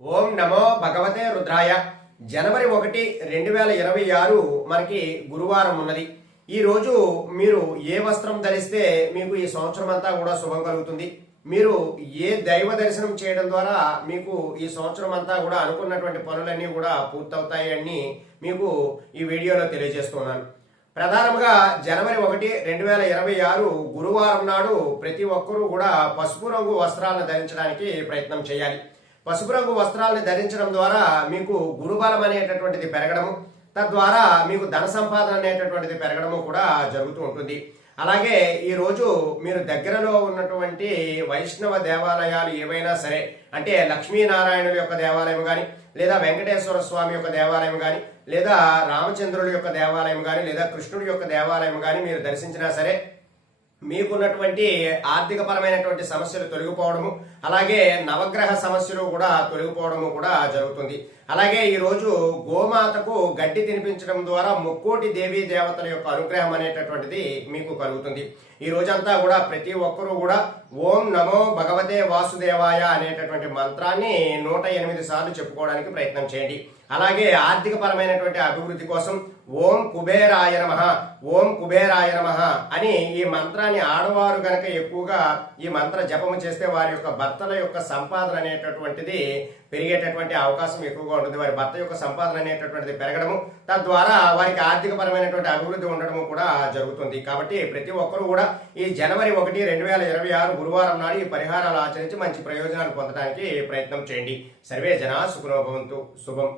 ఓం నమో భగవతే రుద్రాయ. జనవరి 1, 2026 మనకి గురువారం ఉన్నది. ఈ రోజు మీరు ఏ వస్త్రం ధరిస్తే మీకు ఈ సంవత్సరం అంతా కూడా శుభం కలుగుతుంది, మీరు ఏ దైవ దర్శనం చేయడం ద్వారా మీకు ఈ సంవత్సరం అంతా కూడా అనుకున్నటువంటి పనులన్నీ కూడా పూర్తవుతాయి అని మీకు ఈ వీడియోలో తెలియజేస్తున్నాను. ప్రధానంగా జనవరి 1, 2026 గురువారం నాడు ప్రతి ఒక్కరూ కూడా పసుపు రంగు వస్త్రాలను ధరించడానికి ప్రయత్నం చేయాలి. పసుపు రంగు వస్త్రాలను ధరించడం ద్వారా మీకు గురుబలం అనేటటువంటిది పెరగడము, తద్వారా మీకు ధన సంపాదన అనేటటువంటిది పెరగడము కూడా జరుగుతూ ఉంటుంది. అలాగే ఈ రోజు మీరు దగ్గరలో ఉన్నటువంటి వైష్ణవ దేవాలయాలు ఏవైనా సరే, అంటే లక్ష్మీనారాయణుల యొక్క దేవాలయం కానీ, లేదా వెంకటేశ్వర స్వామి యొక్క దేవాలయం కానీ, లేదా రామచంద్రుడి యొక్క దేవాలయం కానీ, లేదా కృష్ణుడి యొక్క దేవాలయం కానీ మీరు దర్శించినా సరే మీకున్నటువంటి ఆర్థిక పరమైనటువంటి సమస్యలు తొలగిపోవడము, అలాగే నవగ్రహ సమస్యలు కూడా తొలగిపోవడము కూడా జరుగుతుంది. అలాగే ఈ రోజు గోమాతకు గడ్డి తినిపించడం ద్వారా ముక్కోటి దేవీ దేవతల యొక్క అనుగ్రహం అనేటటువంటిది మీకు కలుగుతుంది. ఈ రోజంతా కూడా ప్రతి ఒక్కరూ కూడా ఓం నమో భగవతే వాసుదేవాయ అనేటటువంటి మంత్రాన్ని 108 సార్లు చెప్పుకోవడానికి ప్రయత్నం చేయండి. అలాగే ఆర్థిక పరమైనటువంటి అభివృద్ధి కోసం ఓం కుబేరాయ నమః, ఓం కుబేరాయ నమః అని ఈ మంత్రాన్ని ఆడవారు గనక ఎక్కువగా ఈ మంత్ర జపము చేస్తే వారి యొక్క భర్తల యొక్క సంపాదన అనేటటువంటిది పెరిగేటటువంటి అవకాశం ఎక్కువగా ఉంటుంది. వారి భర్త యొక్క సంపాదన అనేటటువంటిది పెరగడము, తద్వారా వారికి ఆర్థిక పరమైనటువంటి అభివృద్ధి ఉండడము కూడా జరుగుతుంది. కాబట్టి ప్రతి ఒక్కరూ కూడా ఈ జనవరి 1, 2026 గురువారం నాడు ఈ పరిహారాలు ఆచరించి మంచి ప్రయోజనాలు పొందడానికి ప్రయత్నం చేయండి. సర్వే జనా సుఖినో భవంతు. శుభం.